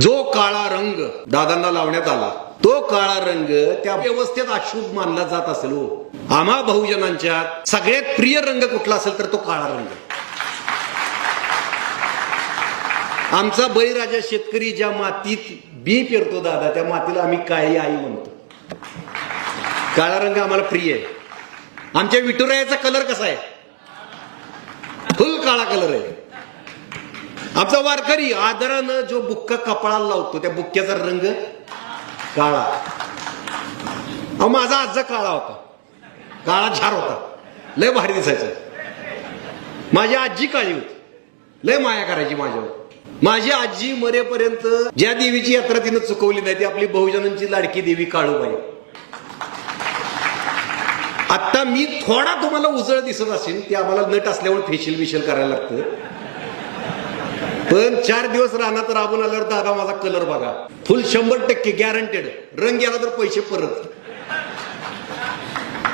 जो काळा रंग दादांना लावण्यात आला तो काळा रंग त्या व्यवस्थेत अशुभ मानला जात असेल हो. आम्हा बहुजनांच्या सगळ्यात प्रिय रंग कुठला असेल तर तो काळा रंग. आमचा बळीराजा शेतकरी ज्या मातीत बी पेरतो दादा त्या मातीला आम्ही काळी आई म्हणतो. काळा रंग आम्हाला प्रिय आहे. आमच्या विठुरायाचा कलर कसा आहे? फुल काळा कलर आहे. आमचा वारकरी आदरानं जो बुक्का कपाळाला लावतो त्या बुक्क्याचा रंग काळा. अहो माझा आजा काळा होता, काळा झार होता, लय भारी दिसायचं. माझी आजी काळी होती, लय माया करायची माझ्यावर. माझी आजी मरेपर्यंत ज्या देवीची यात्रा तिनं चुकवली नाही ती आपली बहुजनांची लाडकी देवी काळूबाई. आता मी थोडा तुम्हाला उजळ दिसत असेल ते आम्हाला नट असल्यावर फेशियल विशेल करायला लागतं. पण 4 दिवस रानात राबून आल्यावर दादा माझा कलर बघा, फुल 100% गॅरंटेड. रंग गेला तर पैसे परत.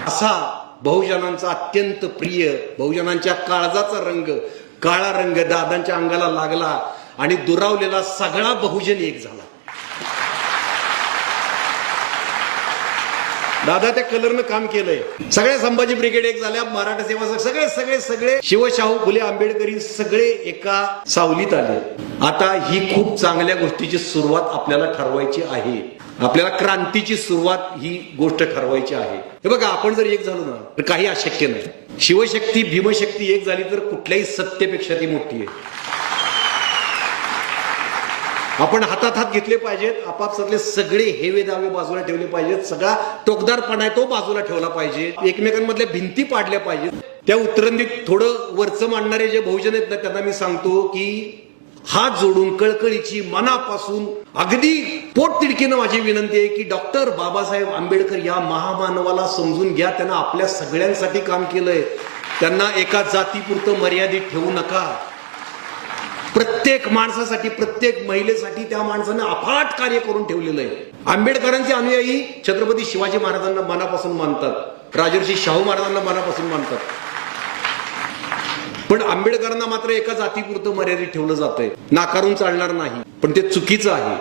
असा बहुजनांचा अत्यंत प्रिय बहुजनांच्या काळजाचा रंग काळा रंग दादांच्या अंगाला लागला आणि दुरावलेला सगळा बहुजन एक झाला. दादा त्या कलरनं काम केलंय. सगळे संभाजी ब्रिगेड एक झाल्या, मराठा सेवा सगळे सगळे सगळे शिवशाहू फुले आंबेडकरी सगळे एका सावलीत आले. आता ही खूप चांगल्या गोष्टीची सुरुवात आपल्याला ठरवायची आहे. आपल्याला क्रांतीची सुरुवात ही गोष्ट ठरवायची आहे. हे बघा, आपण जर एक झालो ना तर काही अशक्य नाही. शिवशक्ती भीमशक्ती एक झाली तर कुठल्याही सत्तेपेक्षा ती मोठी आहे. आपण हातात हात घेतले पाहिजेत. आपापसातले सगळे हेवे दावे बाजूला ठेवले पाहिजेत. सगळा टोकदारपणा आहे तो बाजूला ठेवला पाहिजे. एकमेकांमधल्या भिंती पाडल्या पाहिजेत. त्या उतरंडीत थोडं वरचं मांडणारे जे बहुजन आहेत ना त्यांना मी सांगतो की हात जोडून कळकळीची मनापासून अगदी पोटतिडकीनं माझी विनंती आहे की डॉक्टर बाबासाहेब आंबेडकर या महामानवाला समजून घ्या. त्यांना आपल्या सगळ्यांसाठी काम केलंय. त्यांना एका जातीपुरतं मर्यादित ठेवू नका. प्रत्येक माणसासाठी प्रत्येक महिलेसाठी त्या माणसाने अफाट कार्य करून ठेवलेलं आहे. आंबेडकरांचे अनुयायी छत्रपती शिवाजी महाराजांना मनापासून मानतात, राजर्षी शाहू महाराजांना मनापासून मानतात. पण आंबेडकरांना मात्र एका जातीपुरतं मर्यादित ठेवलं जातंय. नाकारून चालणार नाही, पण ते चुकीचं आहे.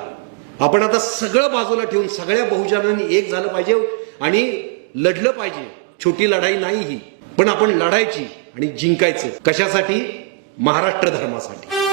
आपण आता सगळं बाजूला ठेवून सगळ्या बहुजनांनी एक झालं पाहिजे आणि लढलं पाहिजे. छोटी लढाई नाही ही, पण आपण लढायची आणि जिंकायचं. कशासाठी? महाराष्ट्र धर्मासाठी.